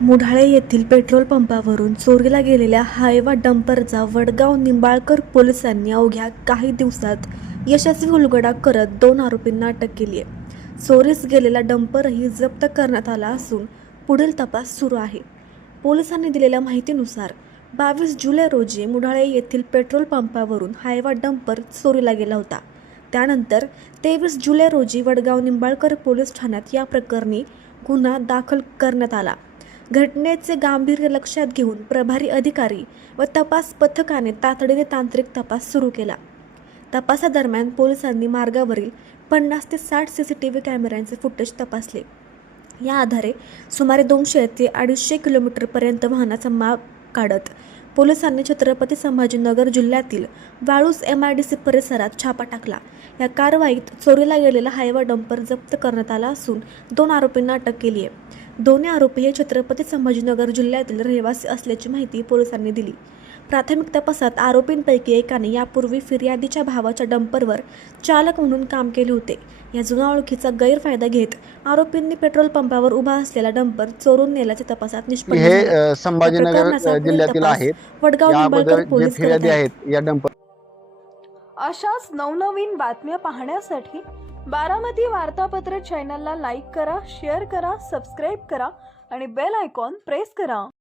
मुढाळे येथील पेट्रोल पंपावरून चोरीला गेलेल्या हायवा डंपरचा वडगाव निंबाळकर पोलिसांनी अवघ्या काही दिवसात यशस्वी उलगडा करत 2 आरोपींना अटक केली आहे। चोरीस गेलेला डंपरही जप्त करण्यात आला असून पुढील तपास सुरू आहे। पोलिसांनी दिलेल्या माहितीनुसार 22 जुलै रोजी मुढाळे येथील पेट्रोल पंपावरून हायवा डंपर चोरीला गेला होता। त्यानंतर 23 जुलै रोजी वडगाव निंबाळकर पोलीस ठाण्यात या प्रकरणी गुन्हा दाखल करण्यात आला। घटनेचे गांभीर्य लक्षात घेऊन प्रभारी अधिकारी व तपास पथकाने तातडीने तांत्रिक तपास सुरू केला। तपासादरम्यान पोलिसांनी मार्गावरील 50 ते 60 सीसीटीव्ही कॅमेऱ्यांचे फुटेज तपासले। या आधारे सुमारे 200 ते 250 किलोमीटरपर्यंत वाहनाचा माग काढत पोलिसांनी छत्रपती संभाजीनगर जिल्ह्यातील वाळूज MIDC परिसरात छापा टाकला। या कारवाईत चोरीला गेलेला हायवा डंपर जप्त करण्यात आला असून 2 आरोपींना अटक केली आहे। दोन्ही आरोपी हे छत्रपती संभाजीनगर जिल्ह्यातील रहिवासी असल्याची माहिती पोलिसांनी दिली। प्राथमिक तपासात आरोपींपैकी एकाने यापूर्वी फिर्यादीच्या भावाच्या डंपरवर चालक म्हणून काम केले होते। या जुन्या ओळखीचा गैरफायदा घेत आरोपींनी पेट्रोल पंपावर उभा असलेला डंपर चोरून नेल्याचे तपासात निष्पन्न झाले। हे संभाजीनगर जिल्ह्यातील आहेत। वडगाव निंबाळकर याबद्दल जे पोलीस फिर्यादी आहेत या डंपर अशाच नवनवीन बातम्या पाहण्यासाठी बारामती वार्तापत्र चॅनलला लाईक करा, शेअर करा, सबस्क्राईब करा आणि बेल आयकॉन प्रेस करा।